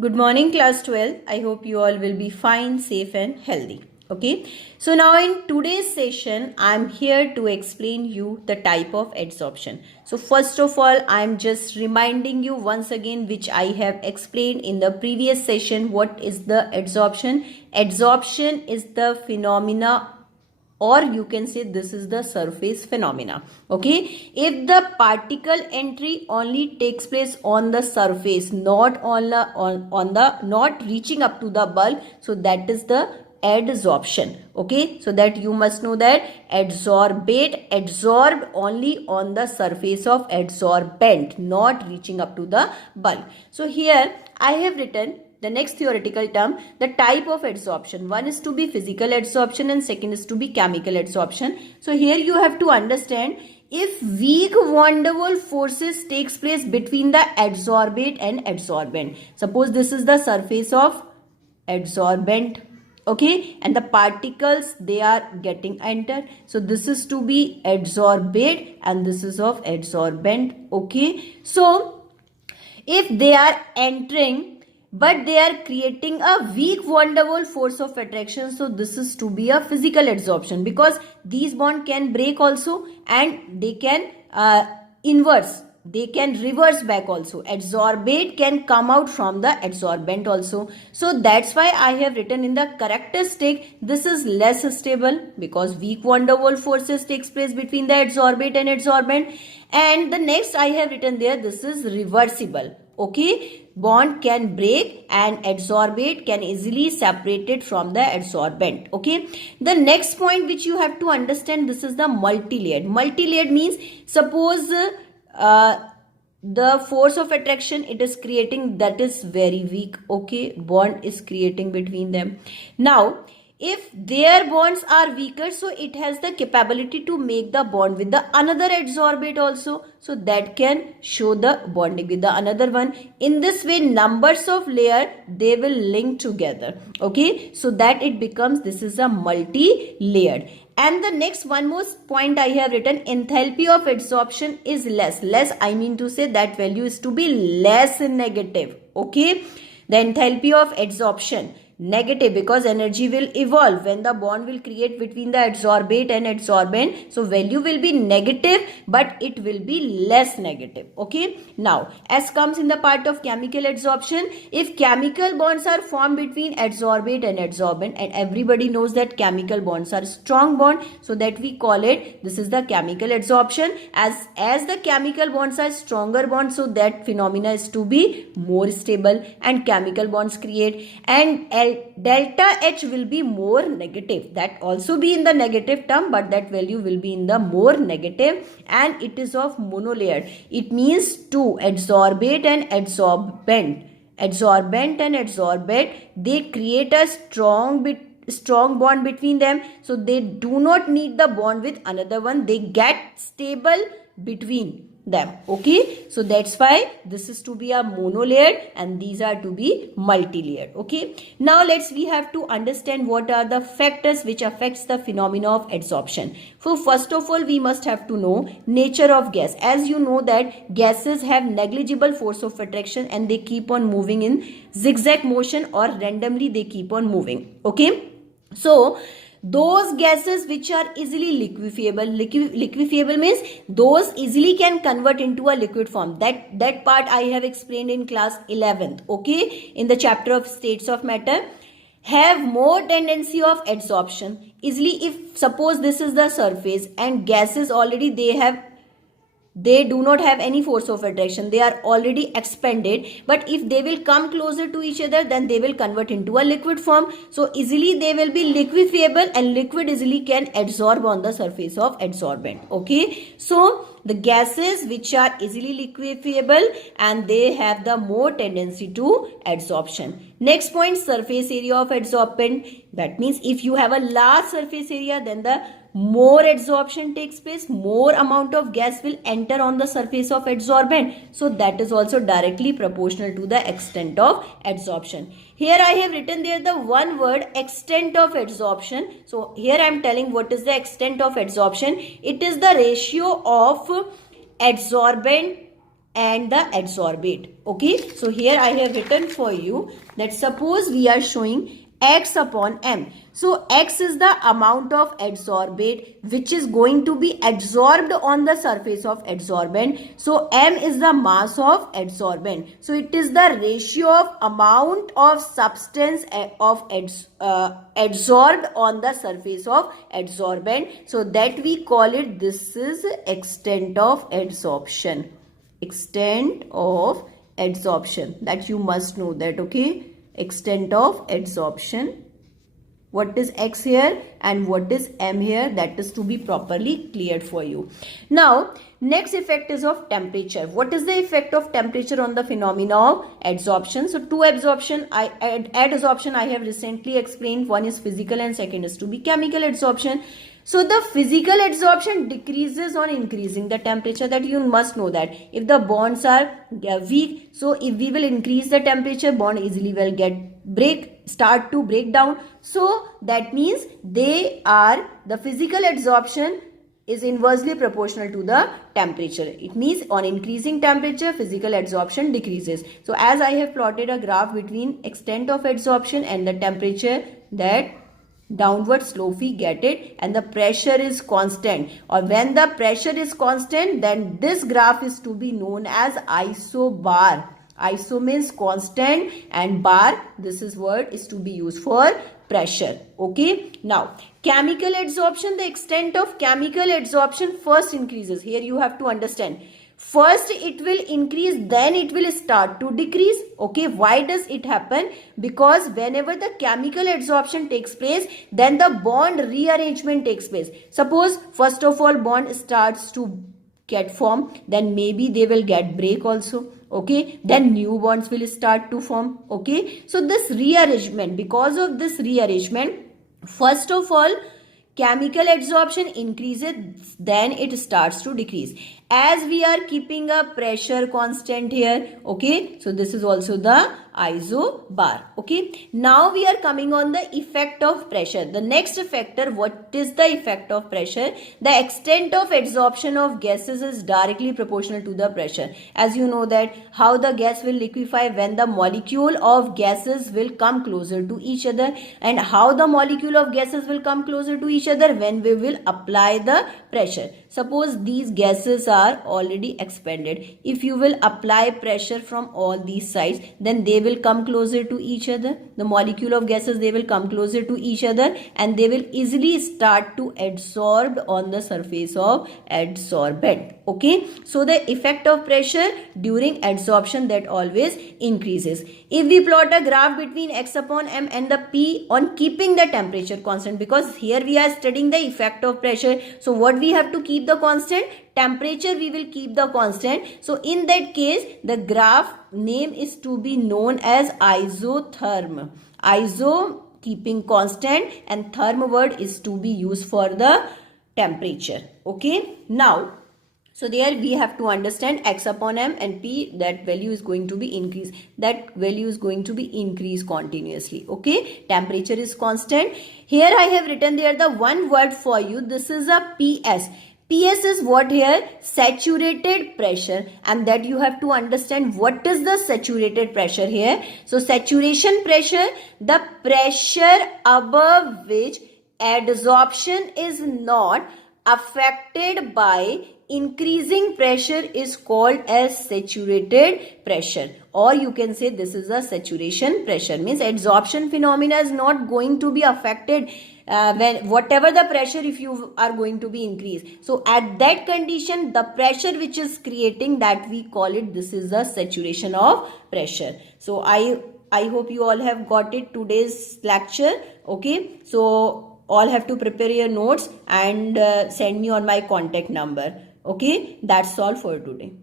Good morning, class 12. I hope you all will be fine, safe, and healthy. Okay. So now in today's session, I'm here to explain you the type of adsorption. So first of all, I'm just reminding you once again, which I have explained in the previous session, what is the adsorption. Adsorption is the phenomena, or you can say this is the surface phenomena. Okay, if the particle entry only takes place on the surface, not on the not reaching up to the bulb, so that is the adsorption. Okay, so that you must know that adsorbate, adsorbed only on the surface of adsorbent, not reaching up to the bulb. So here I have written the next theoretical term, the type of adsorption. One is to be physical adsorption and second is to be chemical adsorption. So here you have to understand, if weak van der Waals forces takes place between the adsorbate and adsorbent. Suppose this is the surface of adsorbent. Okay, and the particles, they are getting entered. So this is to be adsorbate and this is of adsorbent. Okay, so if they are entering but they are creating a weak van der Waals force of attraction, so this is to be a physical adsorption, because these bonds can break also and they can inverse, they can reverse back also. Adsorbate can come out from the adsorbent also. So that's why I have written in the characteristic, this is less stable because weak van der Waals forces takes place between the adsorbate and adsorbent. And the next I have written there, this is reversible. Okay, bond can break and adsorbate can easily separate it from the adsorbent. Okay, the next point which you have to understand, this is the multi-layered. Multi-layered means, suppose the force of attraction it is creating, that is very weak. Okay, bond is creating between them. Now if their bonds are weaker, so it has the capability to make the bond with the another adsorbate also, so that can show the bonding with the another one. In this way, numbers of layer, they will link together. Okay, so that it becomes, this is a multi-layered. And the next one more point I have written, enthalpy of adsorption is less. Less, I mean to say that value is to be less negative. Okay, the enthalpy of adsorption negative, because energy will evolve when the bond will create between the adsorbate and adsorbent. So value will be negative, but it will be less negative. Okay, now as comes in the part of chemical adsorption, if chemical bonds are formed between adsorbate and adsorbent, and everybody knows that chemical bonds are strong bond, so that we call it, this is the chemical adsorption. As the chemical bonds are stronger bonds, so that phenomena is to be more stable and chemical bonds create, and delta H will be more negative, that also be in the negative term, but that value will be in the more negative, and it is of monolayered. It means two, adsorbate and adsorbent. Adsorbent and adsorbate, they create a strong bond between them, so they do not need the bond with another one, they get stable between them. Okay, so that's why this is to be a monolayered and these are to be multi-layered. Okay, now we have to understand what are the factors which affects the phenomena of adsorption. So first of all, we must have to know nature of gas. As you know that gases have negligible force of attraction and they keep on moving in zigzag motion, or randomly they keep on moving. Okay, so those gases which are easily liquefiable, liquefiable means those easily can convert into a liquid form. That part I have explained in class 11th. Okay, in the chapter of states of matter, have more tendency of adsorption easily. If suppose this is the surface and gases already they do not have any force of attraction, they are already expanded, but if they will come closer to each other, then they will convert into a liquid form. So easily they will be liquefiable, and liquid easily can adsorb on the surface of adsorbent. Okay, so the gases which are easily liquefiable and they have the more tendency to adsorption. Next point, surface area of adsorbent. That means if you have a large surface area, then the more adsorption takes place, more amount of gas will enter on the surface of adsorbent. So that is also directly proportional to the extent of adsorption. Here I have written there the one word, extent of adsorption. So here I am telling what is the extent of adsorption. It is the ratio of adsorbent and the adsorbate. Okay, so here I have written for you that suppose we are showing x upon m. So x is the amount of adsorbate which is going to be adsorbed on the surface of adsorbent. So m is the mass of adsorbent. So it is the ratio of amount of substance of adsorbed on the surface of adsorbent. So that we call it, this is extent of adsorption. Extent of adsorption, that you must know that. Okay, extent of adsorption. What is x here and what is m here, that is to be properly cleared for you. Now next effect is of temperature. What is the effect of temperature on the phenomena of adsorption? So two absorption, adsorption I have recently explained. One is physical and second is to be chemical adsorption. So the physical adsorption decreases on increasing the temperature, that you must know that. If the bonds are weak, so if we will increase the temperature, bond easily will start to break down. So that means the physical adsorption is inversely proportional to the temperature. It means on increasing temperature, physical adsorption decreases. So as I have plotted a graph between extent of adsorption and the temperature, that downward slope we get it, and the pressure is constant, or when the pressure is constant, then this graph is to be known as isobar. Iso means constant and bar, this is word is to be used for pressure. Okay, now chemical adsorption, the extent of chemical adsorption first increases. Here you have to understand, first it will increase, then it will start to decrease. Okay, why does it happen? Because whenever the chemical adsorption takes place, then the bond rearrangement takes place. Suppose first of all bond starts to get formed, then maybe they will get break also. Okay, then new bonds will start to form. Okay, so this rearrangement, because of this rearrangement, first of all chemical adsorption increases, then it starts to decrease. As we are keeping a pressure constant here, okay, so this is also the isobar. Okay, now we are coming on the effect of pressure. The next factor, what is the effect of pressure? The extent of adsorption of gases is directly proportional to the pressure. As you know that how the gas will liquefy, when the molecule of gases will come closer to each other. And how the molecule of gases will come closer to each other? When we will apply the pressure. Suppose these gases are already expanded. If you will apply pressure from all these sides, then they will come closer to each other. The molecule of gases, they will come closer to each other and they will easily start to adsorb on the surface of adsorbent. Okay, so the effect of pressure during adsorption, that always increases. If we plot a graph between x upon m and the p on keeping the temperature constant, because here we are studying the effect of pressure, so what we have to keep the constant? Temperature we will keep the constant. So in that case, the graph name is to be known as isotherm. Iso keeping constant and therm word is to be used for the temperature. Okay, now so there we have to understand x upon m and p, that value is going to be increased. That value is going to be increased continuously. Okay, temperature is constant. Here I have written there the one word for you. This is a PS. PS is what here? Saturated pressure, and that you have to understand what is the saturated pressure here. So saturation pressure, the pressure above which adsorption is not affected by increasing pressure is called as saturated pressure, or you can say this is a saturation pressure. Means adsorption phenomena is not going to be affected when whatever the pressure if you are going to be increased. So at that condition, the pressure which is creating, that we call it, this is the saturation of pressure. So I hope you all have got it today's lecture. Okay, so all have to prepare your notes and send me on my contact number. Okay, that's all for today.